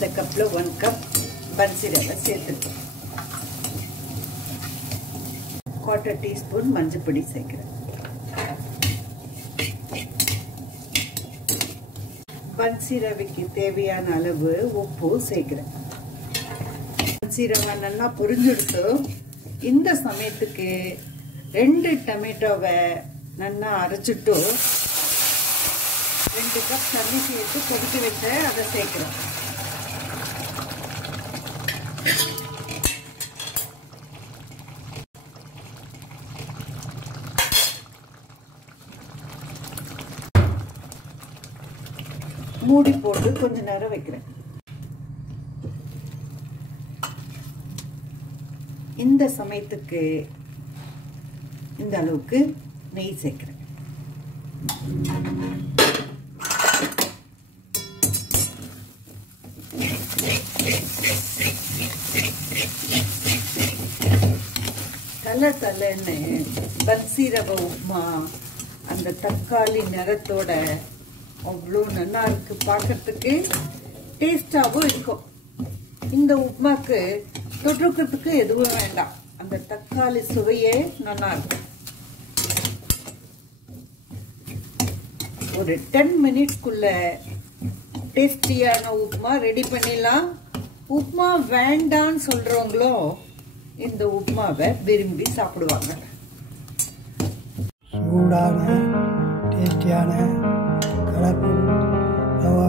இந்த கப்ல 1 கப் பன்சி ரவை சேர்த்துருக்கேன். 1/4 டீஸ்பூன் மஞ்சள் பொடி சேர்க்கிறேன். பன்சி ரவைக்கு தேவையான அளவு உப்பு சேர்க்கிறேன். பன்சி ரவை நல்லா பொரிஞ்செடுத்து இந்த சமயத்துக்கு 2 டொமேட்டோவை நல்லா அரைச்சிட்டு 2 கப் தண்ணி சேர்த்து கொதிக்க வச்சு அதை சேர்க்கிறேன். மூடி போட்டு கொஞ்ச நேரம் வைக்கிறேன். இந்த சமயத்துக்கு இந்த அளவுக்கு நெய் சேர்க்கிறேன். தலன்னு பன்சி ரவை உப்புமா அந்த தக்காளி நிறத்தோட அவ்வளோ நல்லா இருக்கு. பார்க்கறதுக்கு டேஸ்டாகவும் இருக்கும். இந்த உப்புமாக்கு தொட்டுக்கிறதுக்கு எதுவும் வேண்டாம். அந்த தக்காளி சுவையே நல்லா இருக்கும். ஒரு 10 மினிட்ஸ்க்குள்ள டேஸ்டியான உப்புமா ரெடி பண்ணிடலாம். உப்புமா வேண்டான்னு சொல்றவங்களும் இந்த உப்புமாவை விரும்பி சாப்பிடுவாங்க. சூடான டேஸ்டியான கலர்ஃபுல் ரவா